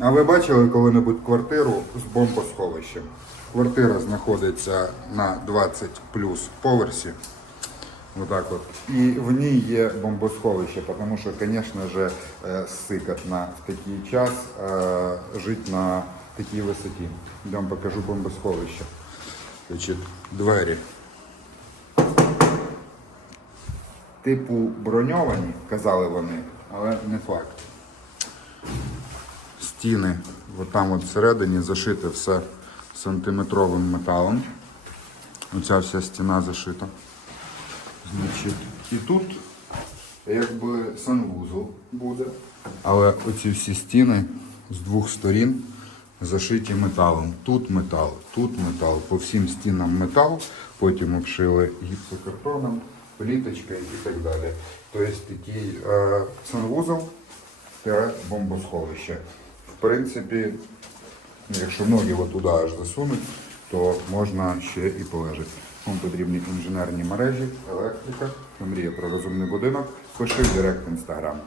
А ви бачили коли-небудь квартиру з бомбосховищем? Квартира знаходиться на 20 плюс поверсі. Отак от. І в ній є бомбосховище, тому що, звісно ж, е, сикотно в такий час е, жити на такій висоті. Я вам покажу бомбосховище. Значить, двері. Типу броньовані, казали вони, але не факт. Стіни, от там от всередині зашите все сантиметровим металом. Оця вся стіна зашита. Значить, і тут якби санвузол буде. Але оці всі стіни з двох сторін зашиті металом. Тут метал, тут метал, по всім стінам метал, потім обшили гіпсокартоном, пліточкою і так далі. Тобто такий е, санвузол бомбосховище. Принципі, якщо ноги туди аж засунуть, то можна ще і полежати. Вам потрібні інженерні мережі, електрика, мрія про розумний будинок, пиши в директ інстаграм.